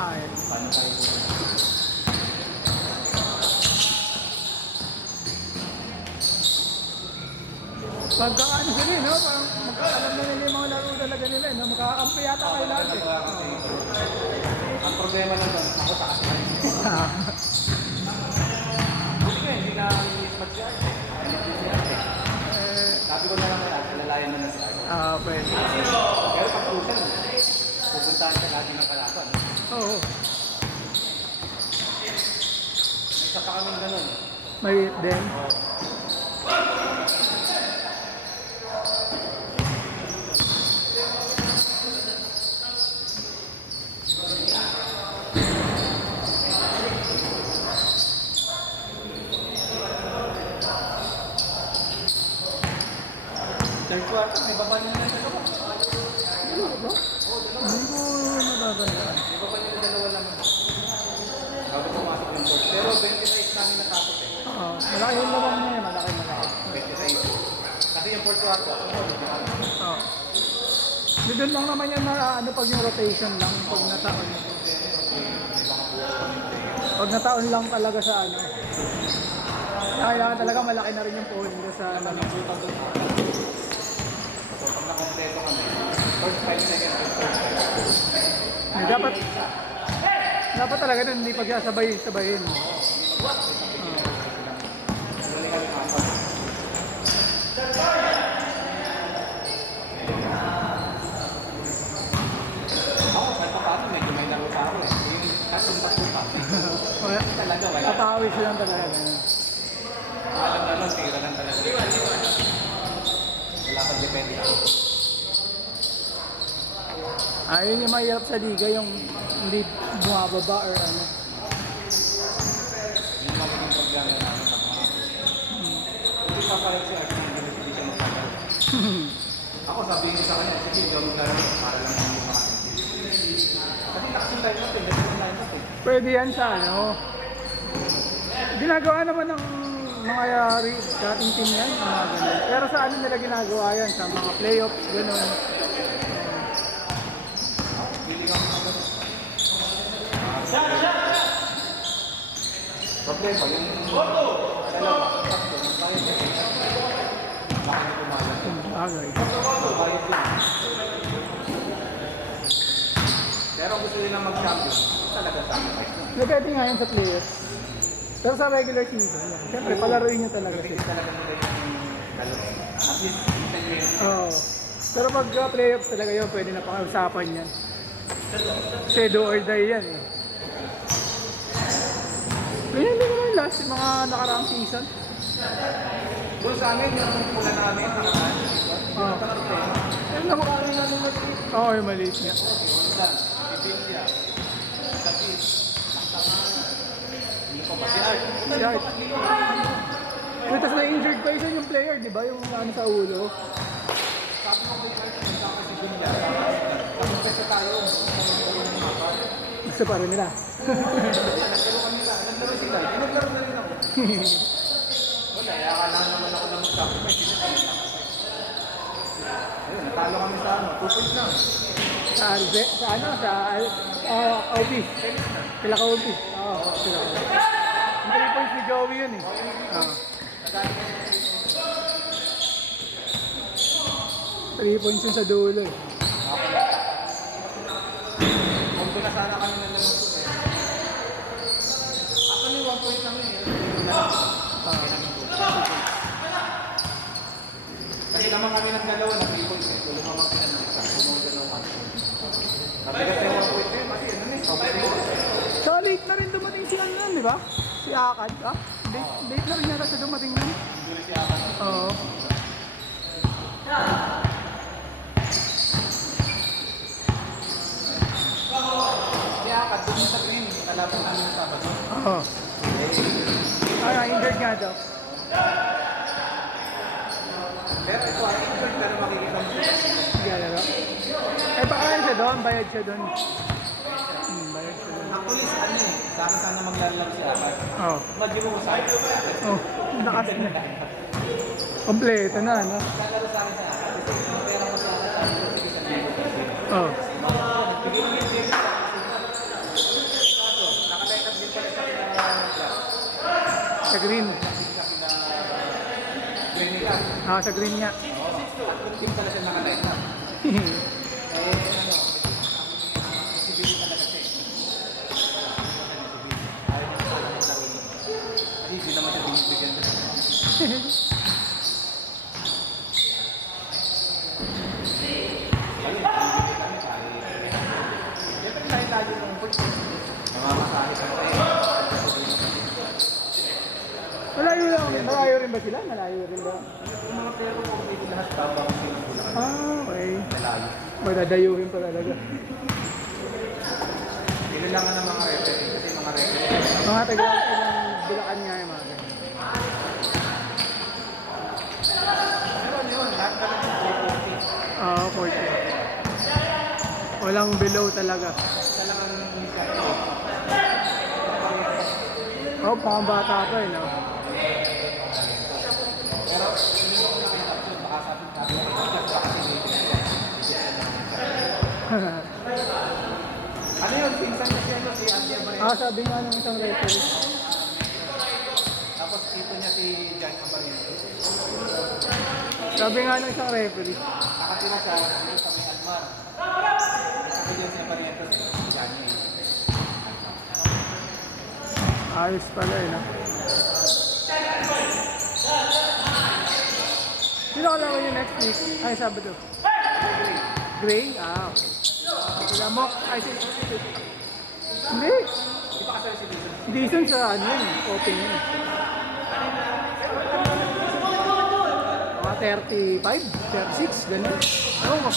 Ay. Paano tayo po? Pagka ano sila no? Parang alam na nila yung mga laro talaga nila no? Magkakampi yata kayo lahat eh. Ang problema lang doon, ako taas na. Buti nga, hindi na mag-share. Sabi ko na lang kaya, kalalayan na siya. Pwede. Pero pag pusan, pupuntahan siya lagi ng kalaban. Oo. May isa pa kaming ganun. May din. Third quarter, may baba niya na dalawa. Ano ba? Hindi ko natatandaan. May baba niya na dalawa naman. Bago pumasok ng court. Pero 26 namin natapos eh. Oo. Malaki yung labang niya eh. Malaki. 26. Kasi yung fourth quarter, Oo. Doon lang naman yan na ano pag yung rotation lang. Pag nataon. Pag nataon lang talaga sa ano. Kailangan talaga malaki na rin yung phone sa ano. so pag nakompleto kami, first 5 seconds and first 5. Dapat talaga doon hindi pagsasabay-sabayin. Ako, kahit pa paano, medyo may laro pa ako eh. Yung kasumpa-sumpa. Talaga, wala. Papawis lang talaga. Alam na lang, tira lang talaga. Wala pang depende ako. Ayun yung mahirap sa liga, yung hindi bumababa or ano. Yung magiging problema namin sa mga hindi pa pala si Archie, hindi siya magkakaroon. Ako sabihin ko sa kanya, sige, hindi ako magkakaroon para lang hindi makakasindi. Kasi taxing line natin, ganun line natin. Pwede yan sa ano. Ginagawa naman ng mga dating team yan, mga ganun. Pero sa ano nila ginagawa yan? Sa mga playoffs, gano'n. Problema, yung dalawa, tatlo, nagbayad siya. Baka na pumalag. Agay. Nagbayad din. Pero gusto nila mag-champion, talaga sacrifice na. Pwede nga yan sa playoffs. Pero sa regular season, yan. Siyempre, palaruin nyo talaga Kasi siya. talaga nila yung lalo. At least, isang year. Oo. Pero pag playoffs talaga yun, pwede na pang-usapan yan. Shadow or die yan eh. Ganyan din naman last yung mga nakaraang season. Doon sa amin, yung mula namin, nakaraan. Oo. Yung nakaraan namin mag-trip. Oo, yung maliit nga. Minsan, Bibigya, Kapis, hindi ko pa si Art. Si Art. Wait, tas na-injured pa isa yung player, di ba? Yung ano sa ulo. Sabi ko kay Art, nagkaka si Bibigya. Pag-umpesa tayo, Gusto pa rin nila. nagkaro kami na, naglaro sila. Naglaro na rin ako. Wala, akala naman ako ng sacrifice. Ayun, natalo kami sa ano, 2 points lang. Sa Albe, sa ano, sa OP. Sila ka OP. Oo, sila ka OP. Yung 3 points ni Joey yun eh. Oo. 3 points yun sa dulo eh. Kung na sana kami na naman po eh. Actually, 1 point lang eh. Kasi naman kami ng dalawa na 3 points eh. Tulong naman kami ng isa. Tulong ka ng 1 point. Nabigat na yung 1 point eh. Kasi ano eh. So late na rin dumating si ano nun, di ba? Si Akad, ah? Late na rin yata siya dumating nun. Hindi siya ako. Oo. Kaya ka, doon sa green, nalaban kami ng Sabado. Oo. Injured nga daw. Pero ito ay injured pero makikita mo siya. Sige, laro. Eh, baka yan siya doon, bayad siya doon. Bayad siya doon. Actually, sa ano eh. Sa akin sana maglalaro si Akad. Oo. Mag-give mo sa akin. Oh, nakas na. Kompleto na, no? Maglalaro sa akin sa Akad. Kasi yung pera mo sa akin, sabi ko, sige sa dito. Oo. Bigyan mo yung pera sa akin. green. Sa sila green nila. Ah, sa green nga. Tatlong team talaga naka-line up. Ano, sibili talaga siya. Ayaw niya sa alam ng laro niya. Kasi hindi naman siya binibigyan ko. Ayun, binibigyan kami pare. Siyempre tayo lagi ng coach. Namamasahe ka tayo. Malayo rin ba sila? Malayo rin ba? Yung mga pero kung dito lahat babang pinagulakan. Ah, okay. Malayo. Magdadayuhin pa talaga. Kailangan ng mga referee kasi mga referee. Mga taga-out ng Bulacan nga yung mga ganyan. Meron yun, lahat na lang sa Oo, 40. Walang below talaga. talagang misa. Oh, mga bata pa eh, no? Pero hindi ko nakita ko baka sabi baka kasi ano yun, pinsan niya si ano, si Andy Abarino. Ah, sabi nga ng isang referee. Tapos tito niya si John Abarino. Sabi nga ng isang referee. Nakatira siya dito sa may Almar. Sabi niya si Abarino si Johnny. Ayos pala eh, no? Sino ka lang yung next week? Ay, Sabado. Gray? Ah, okay. Sila mo? Ay, sila. Hindi. Hindi pa kasali si Dizon. Decent sa ano yun, open yun. Mga 35, 36, gano'n. Oo.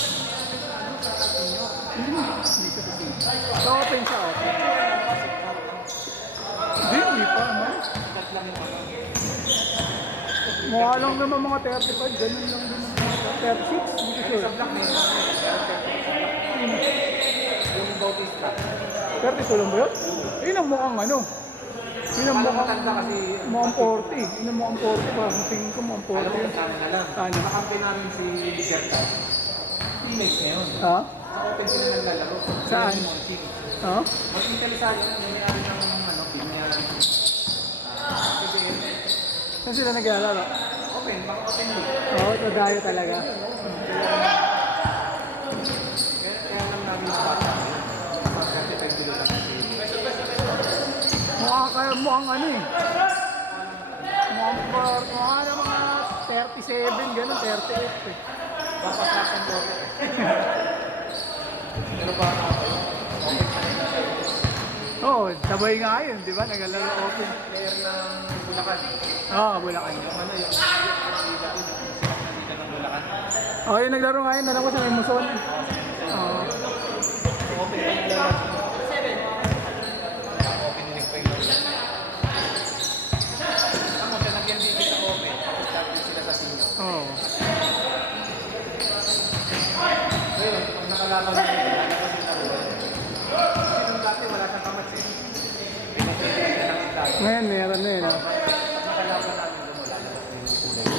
Hindi siya kasi. Sa open siya, open. Hindi pa, no? Cut lang yung ano. Mukha lang naman mga 35, gano'n lang din. 36, hindi ko Sa sure. black na yun. Yung Bautista. 32 lang ba yun? Yun ang mukhang ano. Yun ang Parang mukhang, matanda kasi. mukhang 40. Yun ang mukhang 40 ba? Ang tingin ko mukhang 40 Alam mo, yun. sana na lang. Ano? Nakakampi namin si Gerta. Teammates na yun. Ha? Sa open sila naglalaro. Saan? Sila yung Monty. Ha? Mag-intelisayo na nangyayari ng ano, team niya. Kasi Saan sila naglalaro? open, baka open league. Oo, tadayo talaga. Kaya lang namin yung bata. Kasi tayo dito lang. Mukhang ano eh. Mukha na mga 37, gano'n, 38 eh. Papasakan ko. Pero ba Oo, sabay nga yun, di ba? Naglalaro open. player ng Bulacan. Oo, Bulacan. Yung ano, yung Liga ng Bulacan. Oo, yung naglaro nga yun, alam ko sa may Muson. Oo. Open pa yung lalaro. Open league pa yung lalaro. Tama, pinagyan din sa open. Tapos tapos sila sa single. Oo. Ngayon, pag nakalaban mo, lalabas yung laro. Kasi nung dati wala siyang kamats eh. Pinagyan na lang yung dati. Ngayon, meron na yun. Pag nakalaban namin doon, lalabas yung kulay.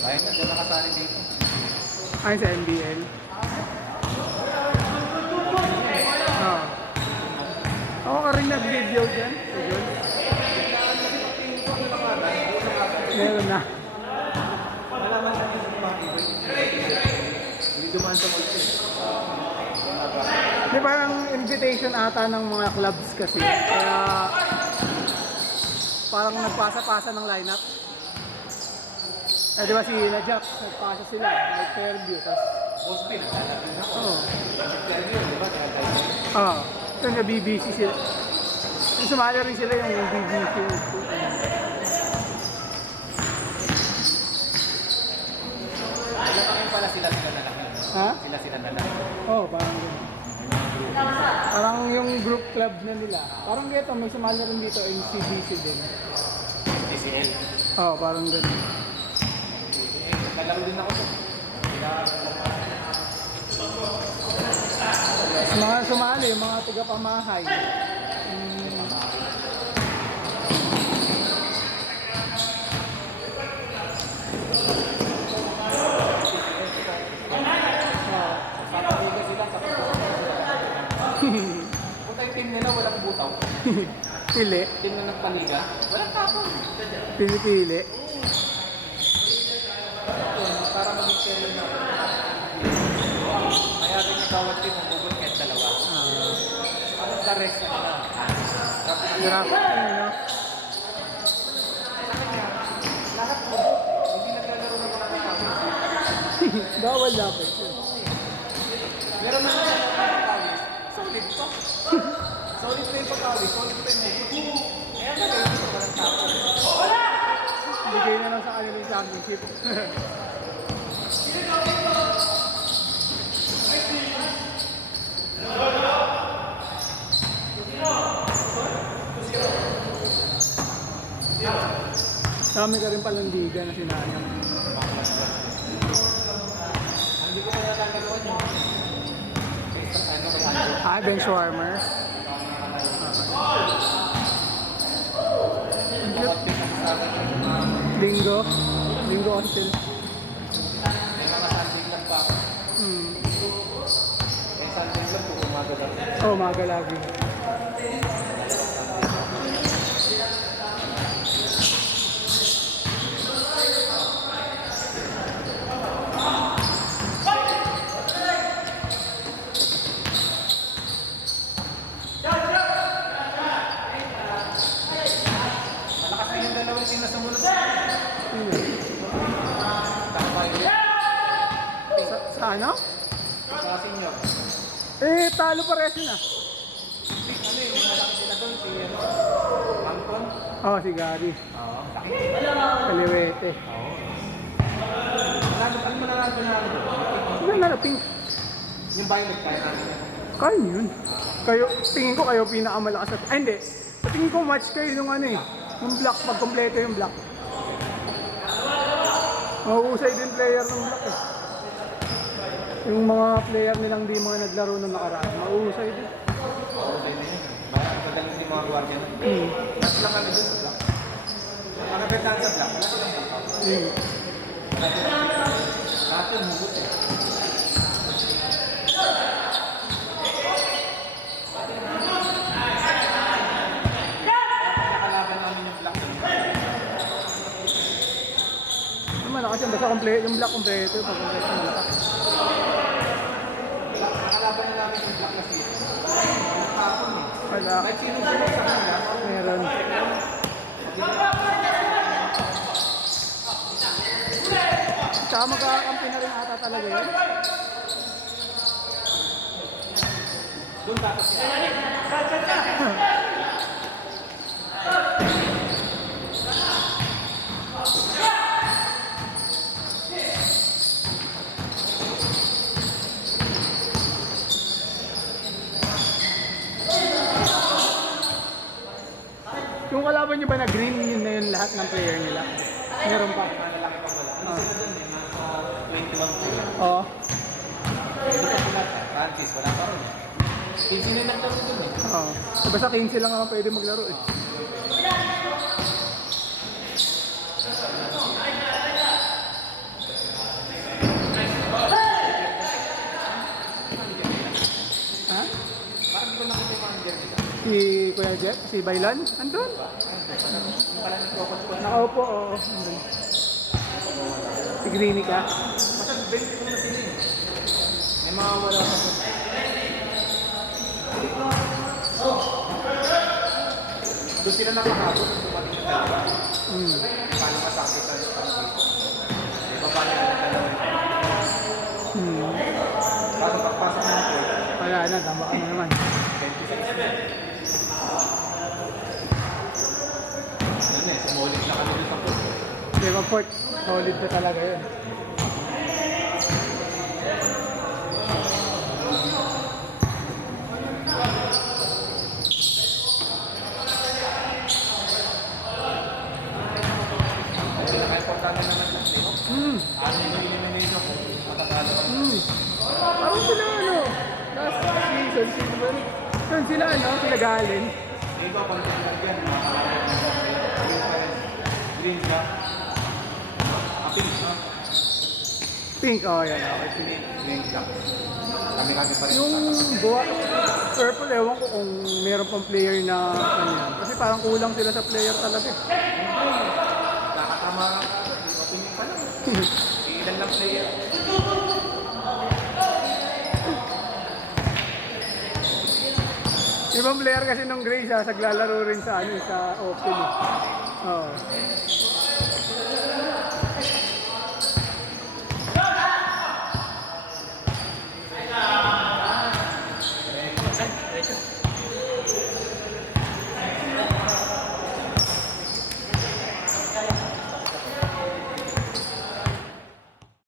Ayun na, doon nakasali dito. Ay, sa MBL. Oo. Ako ka rin nag-video dyan. Ayun. Meron na. Malaman sa mga hindi dumaan sa mall eh. Di parang invitation ata ng mga clubs kasi. Kaya parang nagpasa-pasa ng lineup. Eh di ba si Najak, nagpasa sila, nag-fairview, tapos Bosby, naglalapin ako. oo. Nag-interview, di ba? Kaya tayo. Oo. So sa BBC sila. Yung sumali rin sila yung BBC. Wala pa rin pala sila na lang. Ha? Sila na lang. Oo, parang ganun. Parang yung group club na nila. Parang dito, may sumali rin dito, NCDC din. DCL. Oo, parang ganun. Naglalaro din ako. Mga sumali, yung mga taga-pamahay. Papahiga sila sa punta yung team nila, walang butaw. Pili. Team na nagpaliga, walang tapon. Pili-pili. Para maging kailan na. Kaya rin yung bawat team, magbubot kahit dalawa. Ano sa rest na nila? Hirap. Ano? Lahat mo, hindi naglalaro ng mga tapon. Bawal dapat. Meron na naman yung pagkakawis. Solid pa. Solid pa yung pagkawis. Solid pa yung negative. Kaya na kayo dito walang tapon. Bigay na lang sa kanila yung championship. Dami ka rin palang liga na sinayang. Hindi ko kaya nagagawa nyo. Bench warmer. Linggo. Linggo until. May mga sanding lang pa ako. May sanding lang kung umaga lang. Oh, umaga lagi. Malakas din yung dalawang team na sumunod. Sa ano? Sa senior. Eh, talo pa rin na. Ano yung malaki sila doon? Si Angkon? Oh, si Gary. Oo. Laki. Kaliwete. Oo. Ano mo na Ano na, pink. yung violet kaya natin. Kaya yun. Kayo, tingin ko kayo pinakamalakas at... Ay, hindi. Sa tingin ko match kayo nung ano eh. Yung black, pag kompleto yung black. Mahusay din player ng black eh. Yung mga player nilang di mga naglaro nung nakaraan. Mahusay din. Oo, tayo na yun. Madaling din mga guardia na. Mas lang kami doon sa black. Ang nagagtaan sa black, wala silang black. Lahat yung hugot eh. Nakalaban namin yung black. Yung malakas yan. Basta kompleto, yung black kompleto. Pag kompleto yung malakas. Nakalaban na namin yung black na season. Walang tapon eh. Wala. Kahit sino sila sa kanila, Meron. Tsaka magkakampi na rin ata talaga yun. doon dapat siya. Yung kalaban nyo ba na green, yun na yun lahat ng player nila? Meron pa. Malalaki pa wala. Ano sila doon eh, nasa 21 po lang. Oo. Hindi pa sila sa Francis, wala pa rin. 15 na nagtaro doon eh. Oo. Basta 15 lang naman pwede maglaro eh. Ha? Parang doon nakita yung mga jersey. Si Kuya Jeff? Si Bailan? Andun? Yung pala nag-focus ko. Nakaupo, oo. Andun. Si Greeny ka? Basta 20 ko na sila eh. May mga wala pa po. Doon sila nakahapon, dumating sa dalawa. Paano masakit ang pag-ibig? May babae na dalawa. Kaso pagpasok mo ito, Wala na, tama ka na naman. 26 na. Ano eh, sumulit na kami dito po. Liverpool, solid na talaga yun. dami naman sa playoff. Ano yung elimination ko? Matatalo ka. Parang sila ano, last season ba? Yun sila ano, sila Galen. Dito, pag-tinig yan, green ka. Pink, no? Pink, oh yan, okay. Pink. Green ka. Kami-kami pa rin. Yung buwa, purple, ewan ko kung meron pang player na ano yan. Kasi parang kulang sila sa player talaga. Kakatama ka. Opinion pa lang. Ilan lang player. Ibang player kasi nung Grace ha, naglalaro rin sa ano, sa open. Oo.